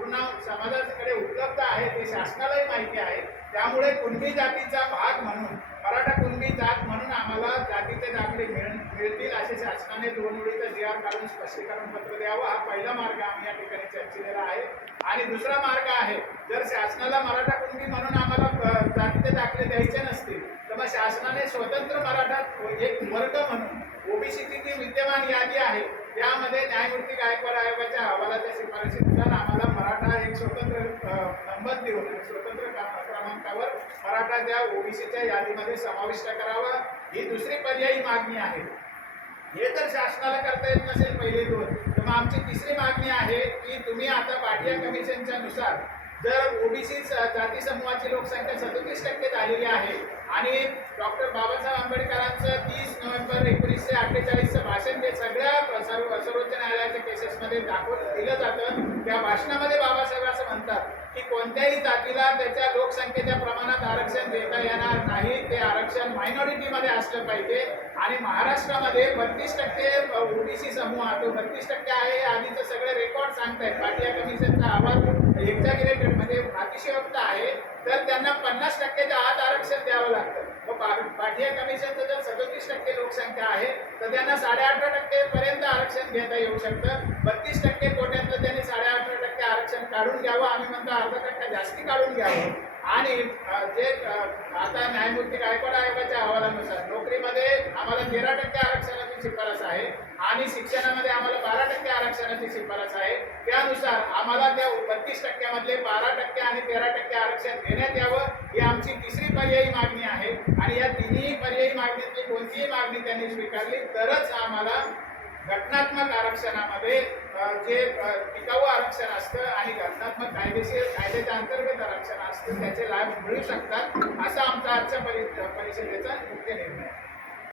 पूर्ण समाजाकडे उपलब्ध आहे ते शासनालाही माहिती आहे. त्यामुळे कुणबी जातीचा भाग म्हणून मराठा कुणबी जात म्हणून आम्हाला जातीचे दाखले मिळतील असे शासनाने 2 ओळीचा जी.आर. काढून स्पष्टीकरण पत्र द्यावं हा पहिला मार्ग आम्ही या ठिकाणी चर्चेला आहे. आणि दुसरा मार्ग आहे, जर शासनाला मराठा कुणबी म्हणून आम्हाला जातीचे दाखले द्यायचे नसतील तर मग शासनाने स्वतंत्र मराठा एक वर्ग म्हणून ओबीसीची जी विद्यमान यादी आहे त्यामध्ये न्यायमूर्ती गायकवाड आयोगाच्या अहवालाच्या शिफारशीनुसार आम्हाला मराठा एक स्वतंत्र नंबर देऊन स्वतंत्र क्रमांकावर मराठा त्या ओबीसीच्या यादीमध्ये समाविष्ट करावा ही दुसरी पर्यायी मागणी आहे. हे जर शासनाला करता येत नसेल पहिले 2 तर मग आमची तिसरी मागणी आहे की तुम्ही आता भाटिया कमिशनच्या नुसार जर ओबीसी जाती समूहाची लोकसंख्या 37% झालेली आहे आणि डॉक्टर बाबासाहेब आंबेडकरांचं 30 नोव्हेंबर 1948चं भाषण जे सगळ्या सर्वोच्च न्यायालयाच्या केसेसमध्ये दिलं जातं त्या भाषणामध्ये बाबासाहेब असं म्हणतात की कोणत्याही जातीला त्याच्या लोकसंख्येच्या प्रमाणात आरक्षण देता येणार नाही, ते आरक्षण मायनॉरिटीमध्ये असलं पाहिजे. आणि महाराष्ट्रामध्ये 32% ओबीसी समूह आहे, तो 32% आहे. आधीचं सगळे रेकॉर्ड सांगतायत. भाटिया कमिशनचा अहवाल एक्झॅग्युरेटेड म्हणजे अतिशयोक्त आहे, तर त्यांना 50%च्या आत आरक्षण द्यावं लागतं. मग भाटिया कमिशनचं जर 37% लोकसंख्या आहे तर त्यांना 18.5% पर्यंत आरक्षण घेता येऊ शकतं. 32% कोट्यातलं त्यांनी 18.5% आरक्षण काढून घ्यावं. आम्ही म्हणतो अर्धा टक्का जास्ती काढून घ्यावं. आणि जे आता न्यायमूर्ती गायकवाड आयोगाच्या अहवालानुसार नोकरीमध्ये आम्हाला 13% आरक्षणाची शिफारस आहे आणि शिक्षणामध्ये आम्हाला 12% आरक्षणाची शिफारस आहे. त्यानुसार आम्हाला त्या 32% मधले 12% आणि 13% आरक्षण देण्यात यावं ही आमची तिसरी पर्यायी मागणी आहे. आणि या तिन्ही पर्यायी मागणीतली कोणतीही मागणी त्यांनी स्वीकारली तरच आम्हाला घटनात्मक आरक्षणामध्ये जे टिकाऊ आरक्षण असतं आणि घटनात्मक कायद्याच्या अंतर्गत आरक्षण असतं त्याचे लाभ मिळू शकतात असा आमचा आजच्या परिषदेचा मुख्य निर्णय आहे.